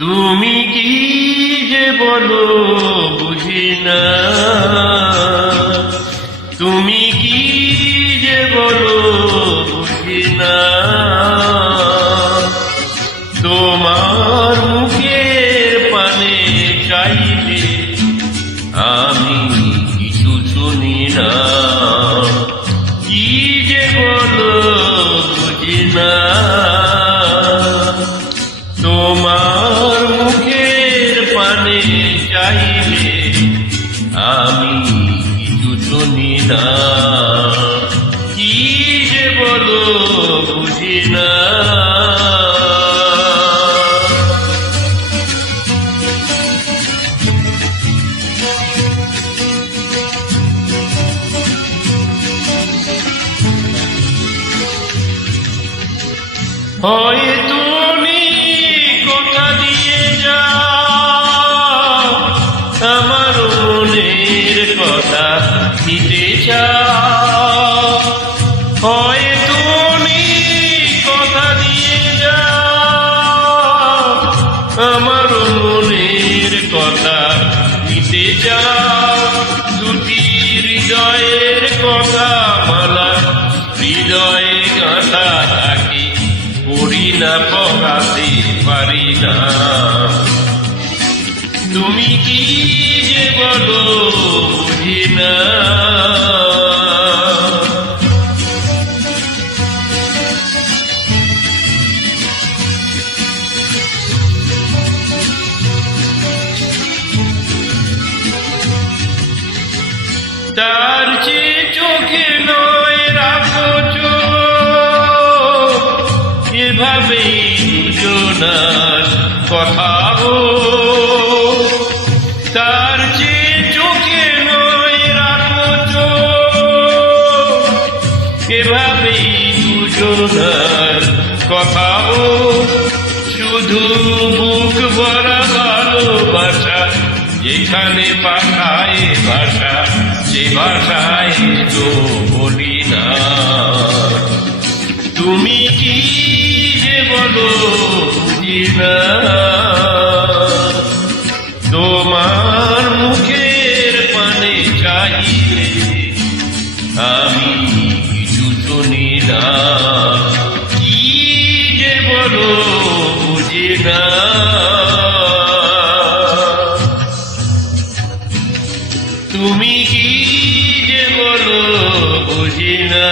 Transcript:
তুমি কি যে বলো বুঝি না, তুমি কি যে বলো বুঝি না। তোমার মুখের পানে চাইলে আমি কিছু শুনি না। কি যে বলো বুঝি না, তোমার মুখের পানে চাইলে আমি কিছু শুনি না। কি যে বলো বুঝি না। হয়তো কথা দিয়ে যা আমার মনের কথা দিতে চাও। হয়তো কথা দিয়ে যা আমার মনের কথা দিতে চাও। দুটি হৃদয়ের কথা মালা হৃদয়ে গাঁথা থাকি, পড়ি না পড়াতে পারি না। তুমি কি যে বলো বুঝি না। তার চেয়ে চোখে নয় রাখো চোখ, এভাবেই দুজনার কথা গো। তার চেয়ে চোখে নয় রাখো চোখ, এভাবেই দুজনার কথা গো। শুধু বুক ভরা ভালোবাসা, যেখানে পাঠায় ভাষা সে ভাষায় তো বলি না। তুমি কি যে বলো বুঝি না। তোমার মুখের পানে চাইলে আমি কিছু শুনি না। কি যে বলো বুঝি না। তুমি কি যে বলো বুঝি না।